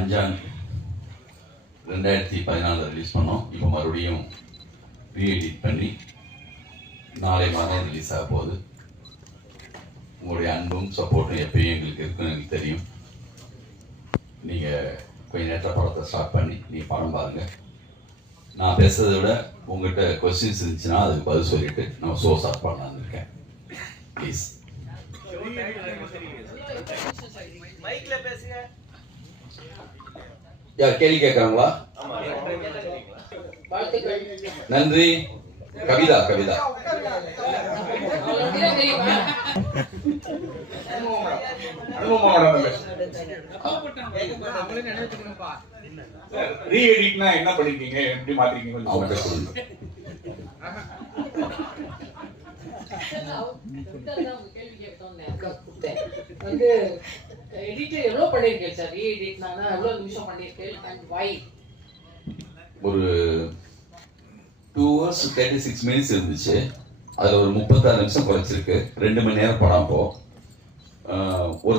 Anjaan 2014 release பண்ணோம். இப்போ மறுபடியும் ரீஎடிட் பண்ணி நாளை மாதம் ரிலீஸ் ஆக போகுது. உங்களுடைய அன்பும் சப்போர்ட்டும் எப்பயும் எங்களுக்கு இருக்குன்னு எனக்கு தெரியும். நீங்கள் கொஞ்சம் நேரத்தில் படத்தை ஸ்டார்ட் பண்ணி நீங்கள் படம் பாருங்கள். நான் பேசுறதை விட உங்கள்கிட்ட கொஸ்டின்ஸ் இருந்துச்சுன்னா அதுக்கு பதில் சொல்லிட்டு நான் ஷோ ஸ்டார்ட் பண்ணலான்னு இருக்கேன். ப்ளீஸ் யார் கேள்வி கேட்கறாங்களா? நன்றி. கவிதா கவிதா ரீஎடிட்னா என்ன பண்ணிருக்கீங்க, எப்படி மாத்திருக்கீங்க அவங்கள்ட்ட சொல்லுங்க. ஒரு 2 hours 36 minutes இருந்துச்சு. அதுல ஒரு 36 நிமிஷம் குறைச்சிருக்கு. 2 மணி நேரம் படம். ஒரு